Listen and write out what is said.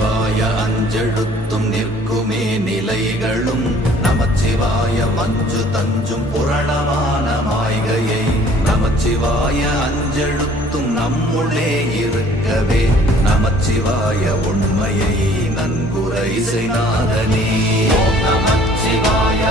நமச்சிவாய அஞ்செழுத்தும் நிற்குமே நிலைகளும் நமச்சிவாய மஞ்சு தஞ்சும் புரணமான மாய்கையை நமச்சிவாய அஞ்செழுத்தும் நம்முள்ளே இருக்கவே நமச்சிவாய உண்மையை நன்குரை செய்நாதனே. ஓம் நமச்சிவாய